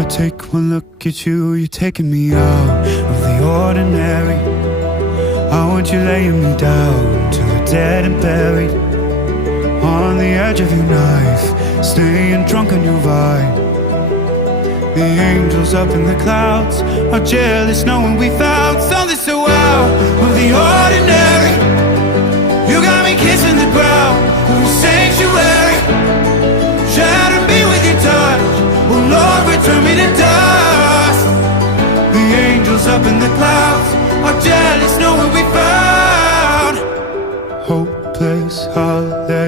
I take one look at you, you're taking me out of the ordinary. I want you laying me down till we're dead and buried, on the edge of your knife, staying drunk on your vine. The angels up in the clouds are jealous knowing we found something so out of the ordinary. You got me kissing the ground, a sanctuary. Shatter me with your touch, oh Lord, return me to dust. The angels up in the clouds are jealous knowing we found hopeless hallelujah.